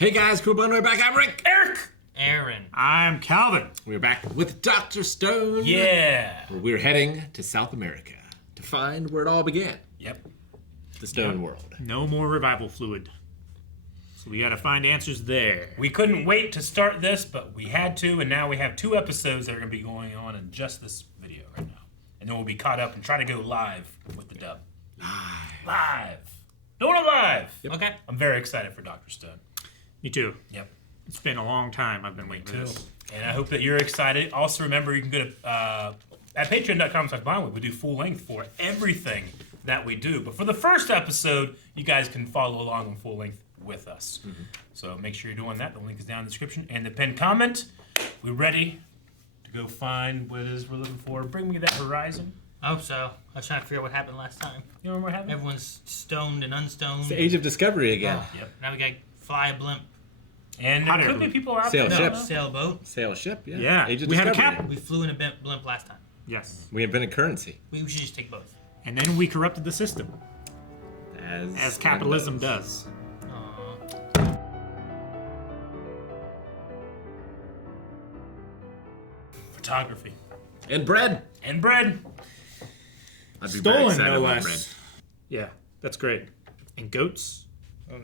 Hey guys, cool bun right back. I'm Rick. Eric. Aaron. I'm Calvin. We're back with Dr. Stone. Yeah. Where we're heading to South America to find where it all began. Yep. The Stone World. No more revival fluid. So we got to find answers there. We couldn't wait to start this, but we had to, and now we have 2 episodes that are going to be going on in just this video right now. And then we'll be caught up and try to go live with the dub. Live. Doing it live. Yep. Okay. I'm very excited for Dr. Stone. Me too. Yep. It's been a long time I've been waiting for this. And I hope that you're excited. Also, remember, you can go to at patreon.com/blindwood. We do full length for everything that we do. But for the first episode, you guys can follow along in full length with us. Mm-hmm. So make sure you're doing that. The link is down in the description and the pinned comment. We're ready to go find what it is we're looking for. Bring me that horizon. I hope so. I was trying to figure out what happened last time. You remember what happened? Everyone's stoned and unstoned. It's the age of discovery again. Oh, yep. Now we got fly a blimp. And there could be people out Sail there. ship. Sailboat. Sail ship, yeah. Yeah. Age of We had a discovery. cap. We flew in a blimp last time. Yes. We invented currency. We should just take both. And then we corrupted the system, As capitalism does. Aww. Photography. And bread. And bread. I'd be very Stolen, excited no about less. Yeah, that's great. And goats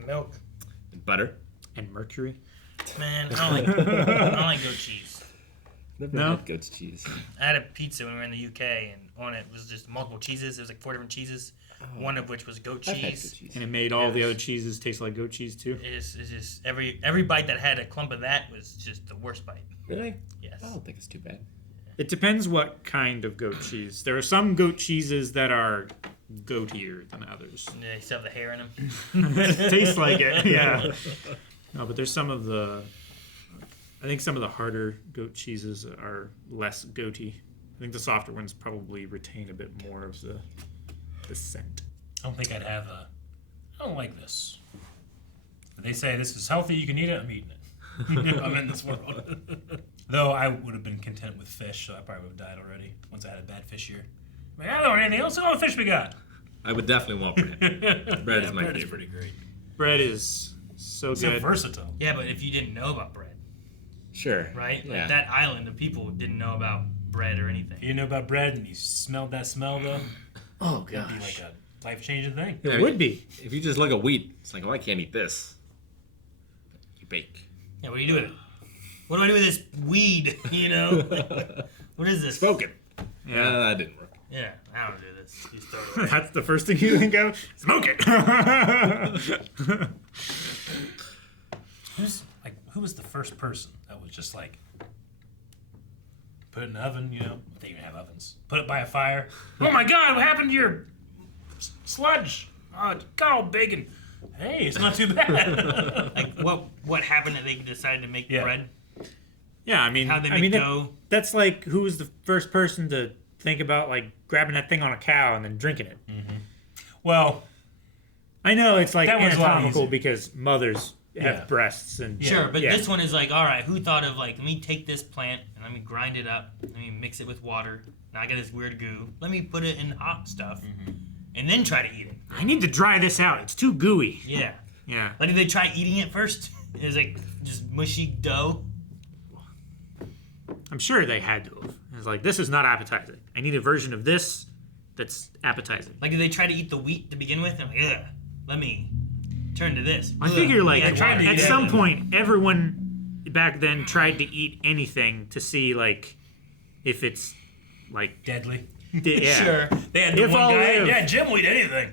Milk. And butter. and mercury. Man, I don't like goat cheese. Never No. had goat's cheese. I had a pizza when we were in the UK, and on it was just multiple cheeses. It was like 4 different cheeses. One of which was goat I've had cheese. goat cheese. And it made all the other cheeses taste like goat cheese too. It's just every bite that had a clump of that was just the worst bite. Really? Yes. I don't think it's too bad. It depends what kind of goat cheese. There are some goat cheeses that are goatier than others. And they still have the hair in them. It tastes like it, yeah. No, but there's some of the... I think some of the harder goat cheeses are less goaty. I think the softer ones probably retain a bit more of the scent. I don't think I'd have a... I don't like this. But they say this is healthy, you can eat it, I'm eating it. I'm in this world. Though I would have been content with fish, so I probably would have died already once I had a bad fish year. Like, I don't want anything else. Look at all the fish we got. I would definitely want bread. Bread is my bread favorite. is pretty great. Bread is so So good. versatile. Yeah, but if you didn't know about bread, Sure. right? Yeah. Like that island of people didn't know about bread or anything. If you know about bread and you smelled that smell, though, Oh, it'd be like a life-changing thing. It would be. If you just look at wheat, it's like, oh, I can't eat this. You bake. Yeah, what do you do with it? What do I do with this weed? You know? What is this? Smoke it. Yeah. That didn't work. Yeah, I don't do this. You just throw it away. That's the first thing you think of? Smoke it! Who was the first person that was just like, put it in the oven, you know? They even have ovens. Put it by a fire. Oh my God, what happened to your sludge? Oh, it got all big and, hey, it's not too bad. Like, what happened that they decided to make Yeah. bread? Yeah, I mean, How'd they make dough? that's like who was the first person to think about like grabbing that thing on a cow and then drinking it. Well, I know it's like That one's a lot anatomical easier. because mothers have Yeah. breasts and Sure, but yeah. this one is like, all right, who thought of like, let me take this plant and let me grind it up, let me mix it with water. Now I got this weird goo. Let me put it in hot stuff and then try to eat it. I need to dry this out. It's too gooey. Yeah. Yeah. Like, did they try eating it first? It was like just mushy dough. I'm sure they had to have. It's like, this is not appetizing. I need a version of this that's appetizing. Like, did they try to eat the wheat to begin with? And I'm like, ugh, let me turn to this. I figure like Yeah, trying to at eat some it. point everyone back then tried to eat anything to see like if it's like deadly. yeah. Sure. They had the If one I'll guy, live. yeah, Jim will eat anything.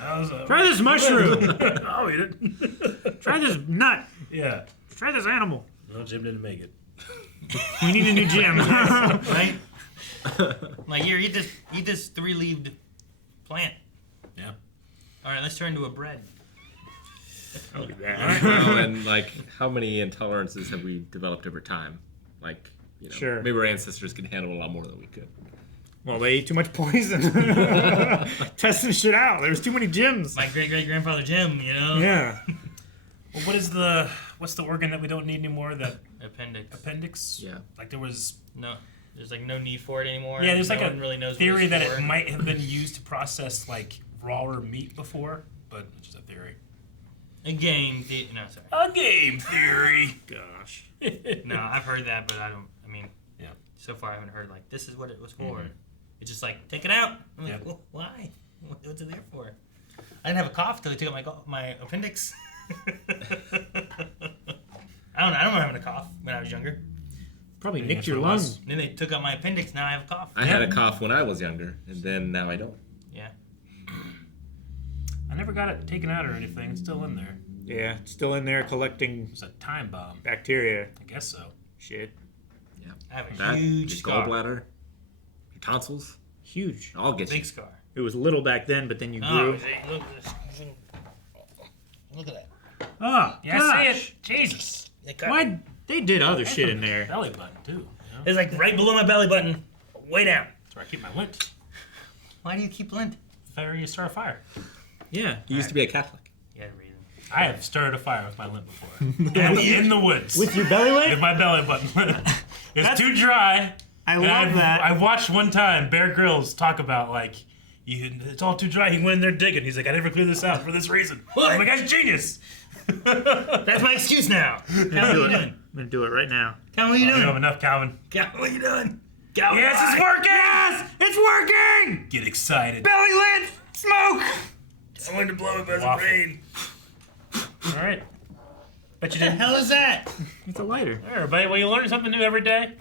I was, Try this mushroom. I'll eat it. Try this nut. Yeah. Try this animal. Well, Jim didn't make it. We need a new gym. Right? Like, here, eat this 3-leaved plant. Yeah. All right, let's turn to a bread. Oh, And like, how many intolerances have we developed over time? Like, you know, Sure. maybe our ancestors could handle a lot more than we could. Well, they ate too much poison. Testing shit out. There's too many gyms. My great-great-grandfather Jim, you know? Yeah. Well, what's the organ that we don't need anymore? The Appendix. appendix? Yeah. Like there was... No, there's like no need for it anymore. Yeah, there's no like a one really knows what theory it's that for. it might have been used to process like rawer meat before, but it's just a theory. A game. No, sorry. A game theory. Gosh. No, I've heard that, but I don't. I mean, Yeah. So far, I haven't heard like this is what it was for. It's just like take it out. I'm like, Yeah. well, why? What's it there for? I didn't have a cough till they took out my appendix. I don't remember having a cough when I was younger. Probably Yeah, nicked that's your what it was. lungs. Then they took out my appendix. Now I have a cough. I had a cough when I was younger, and then now I don't. Yeah. I never got it taken out or anything. It's still in there. Yeah, it's still in there collecting It's a time bomb. bacteria. I guess so. Shit. Yeah. I have a That, huge your scar. gallbladder, your tonsils, Huge. all get you. Big scar. It was little back then, but then you Oh, grew. see, look at this. Look at that. Oh, Yeah, I see it. Jesus. They cut- Why? They did other shit in there. Belly button too. You know? It's like right below my belly button, way down. That's where I keep my lint. Why do you keep lint? Fire, you start a fire. Yeah. You used to be a Catholic. You had a reason. I have started a fire with my lint before. And in the woods. With your belly With lint? my belly button. It's too dry. I And love that. I watched one time Bear Grylls talk about like, it's all too dry. He went in there digging. He's like, I never cleared this out for this reason. What? I'm like, that's genius. That's my excuse now. Calvin, what are you doing? I'm gonna do it right now. Calvin, what are you You don't have doing? enough, Calvin. Calvin, what are you doing? Calvin, Yes, why? it's working. Yes, it's working. Get excited. Belly lint, smoke. I wanted to blow it by the Waffle. rain. All right. Bet you What the didn't. hell is that? It's a lighter. Hey, everybody, well, you learn something new every day.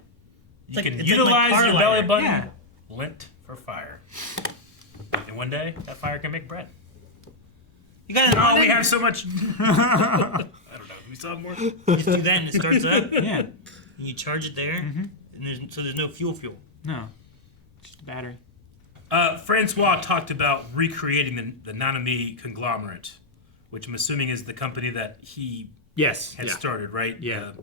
You like- can it's like utilize my car your lighter. belly button. Yeah. Lint for fire. And one day, that fire can make bread. You got it Oh, on we it? have so much. I don't know. Do we still have more? You just do that and it starts up. And Yeah. you charge it there. And there's no fuel. No. Just a battery. Francois talked about recreating the Nanami conglomerate, which I'm assuming is the company that he Yes. had Yeah. started, right? Yeah.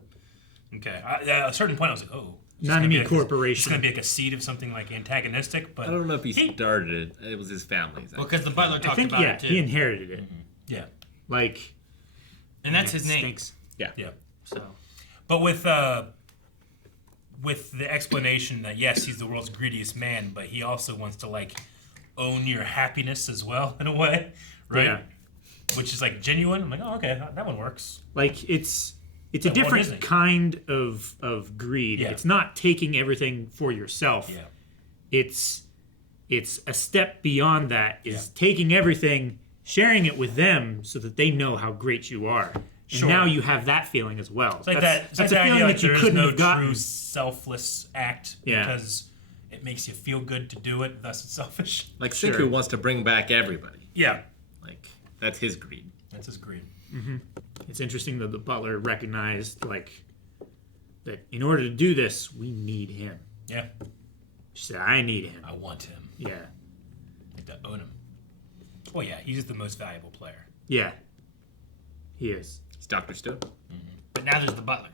Okay. At a certain point, I was like, oh. It's gonna Nanami be It's Corporation. going to be like a seed of something like antagonistic, but I don't know if he started it. It was his family's. Well, because the butler I talked think, about yeah, it too. he inherited it. yeah, Like, And that's his name. stinks. yeah. So But with the explanation that yes, he's the world's greediest man, but he also wants to like own your happiness as well in a way, right? Yeah. Which is like genuine. I'm like, oh, okay, that one works. Like, it's a Walt different Disney. kind of greed. Yeah. It's not taking everything for yourself. Yeah. It's a step beyond that. Is Yeah. taking everything, sharing it with them, so that they know how great you are. And Sure. now you have that feeling as well. It's like that's that. It's a like the feeling idea, that you there is couldn't no have gotten. true selfless act Yeah. because it makes you feel good to do it. Thus, it's selfish. Like Sure. Senku wants to bring back everybody. Yeah, Like that's his greed. that's his greed. It's interesting that the butler recognized that in order to do this, we need him. Yeah, She said, "I need him." I want him. Yeah, I have to own him. Well, yeah, he's the most valuable player. yeah, he is. It's Dr. Stone. but now there's the butler,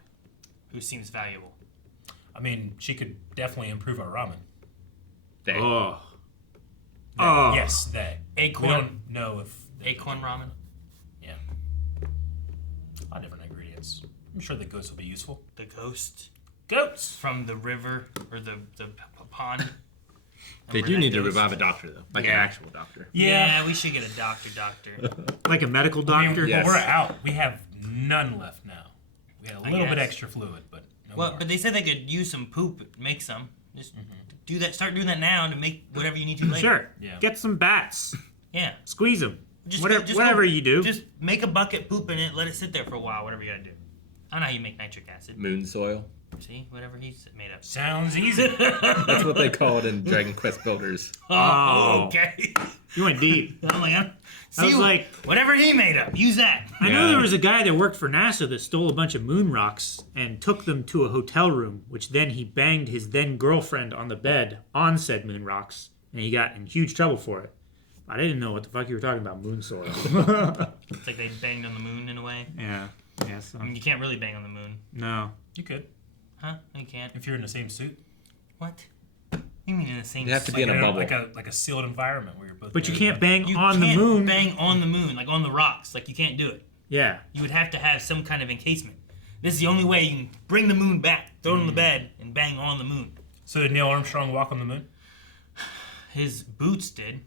who seems valuable. I mean, she could definitely improve our ramen. They. Oh, oh, Yes, they. Acorn. We don't know if Acorn ramen. Yeah. A lot of different ingredients. I'm sure the goats will be useful. The ghost Goats! from the river or the pond. They Remember do that need to ghost? revive a doctor though, like an Yeah. actual doctor. Yeah, we should get a doctor. like a medical I mean, doctor. Yes. We're out. We have none left now. We had a little bit guess. extra fluid, but no Well, more. but they said they could use some poop, make some. Just do that. Start doing that now to make whatever you need to later. Sure. Yeah. Get some bats. Yeah. Squeeze them. Just Whatever, just whatever go- you do. Just make a bucket, poop in it, let it sit there for a while. Whatever you gotta do. I don't know how you make nitric acid. Moon soil. See, whatever he's made up. Sounds easy. That's what they call it in Dragon Quest Builders. Oh. Okay. You went deep. I'm like, I see, was like- whatever he made up, use that. I know Yeah. there was a guy that worked for NASA that stole a bunch of moon rocks and took them to a hotel room, which then he banged his then girlfriend on the bed on said moon rocks, and he got in huge trouble for it. I didn't know what the fuck you were talking about, moon soil. It's like they banged on the moon in a way. yeah. Yeah. So, I mean, you can't really bang on the moon, no. You could, huh? You can't. if you're in the same suit. What? You mean in the same? You have to be suit? in a bubble. Like a sealed environment where you're both. But you together. can't bang You on the can't moon. bang on the moon, like on the rocks. Like you can't do it. Yeah. You would have to have some kind of encasement. This is the only way you can bring the moon back, throw it on the bed, and bang on the moon. So did Neil Armstrong walk on the moon? His boots did.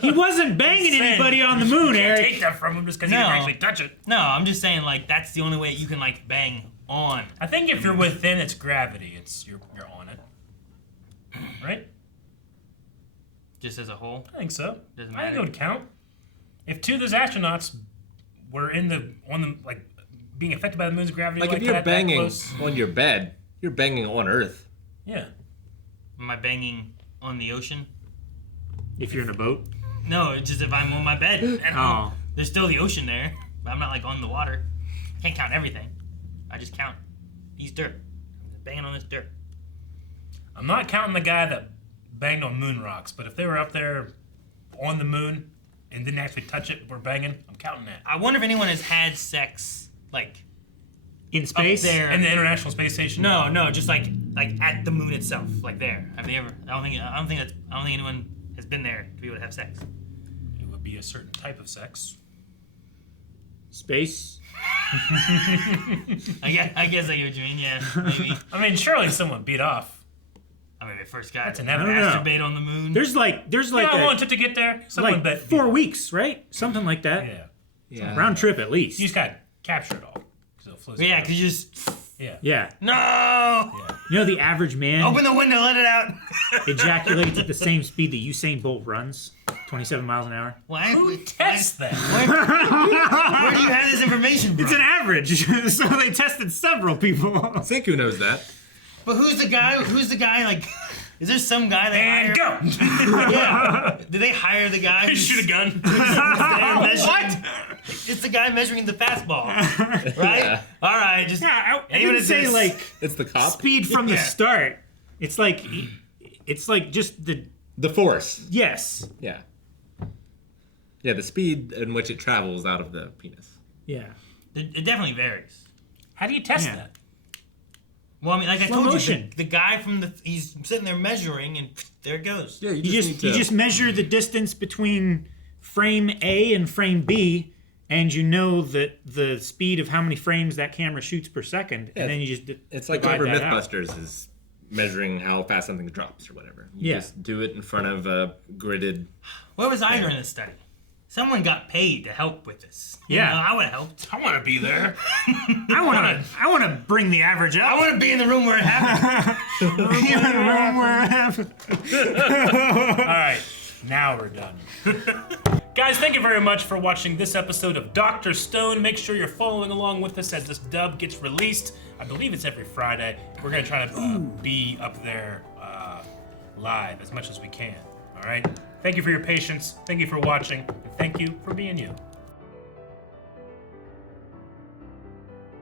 He wasn't banging Saying, anybody on the moon, Can't Eric. take that from him just because he No. didn't actually touch it. No, I'm just saying like that's the only way you can like bang on. I think if you're within its gravity, you're on it. Right? Just as a whole. I think so. Doesn't I think matter. it would count. If two of those astronauts were being affected by the moon's gravity, Like like if you're that banging close, on your bed, you're banging on Earth. yeah. Am I banging on the ocean? If you're in a boat. No, it's just if I'm on my bed at home. Oh. There's still the ocean there, but I'm not like on the water. Can't count everything. I just count these dirt. I'm just banging on this dirt. I'm not counting the guy that banged on moon rocks, but if they were up there on the moon and didn't actually touch it, we're banging, I'm counting that. I wonder if anyone has had sex like In space? up there. In the International Space Station? No, just like at the moon itself, like there. Have they ever? I don't think anyone has been there to be able to have sex. It would be a certain type of sex. Space? I guess I get what you mean. Yeah, maybe. I mean, surely someone beat off. I mean, the first guy That's to inevitable. masturbate on the moon. There's like You know how long it a, took to get there? Someone like bet 4 weeks, right? Something like that. Yeah. Yeah. Round trip at least. You just got to capture it all. 'Cause it'll float Yeah, down. because you just Yeah. Yeah. no. Yeah. You know the average man Open the window, let it out. ejaculates at the same speed that Usain Bolt runs, 27 miles an hour. Why? Who tests that? Where do you have this information from? It's an average, so they tested several people. Senku knows that. But who's the guy? Who's the guy? Like, is there some guy they And hire? go! Yeah. Did they hire the guy? who's Shoot a gun. there measuring- What? It's the guy measuring the fastball, right? Yeah. All right, just Yeah, I Even didn't if say this- like It's the cop. speed from the Yeah. start. It's like just the The force. yes, Yeah. Yeah, the speed in which it travels out of the penis. yeah. it definitely varies. How do you test Yeah. that? Well, I mean, like I Slow told motion. you, the guy from he's sitting there measuring, and there it goes. Yeah, You just measure the distance between frame A and frame B, and you know that the speed of how many frames that camera shoots per second, Yeah, and then you just It's like divide Cobra that out. Mythbusters is measuring how fast something drops or whatever. You Yeah. just do it in front of a gridded. Where was I during this study? Someone got paid to help with this. Yeah. You know, I would have helped. I want to be there. I want to bring the average up. I want to be in the room where it happened. All right, now we're done. Guys, thank you very much for watching this episode of Dr. Stone. Make sure you're following along with us as this dub gets released. I believe it's every Friday. We're going to try to be up there live as much as we can. All right? Thank you for your patience. Thank you for watching. And thank you for being you.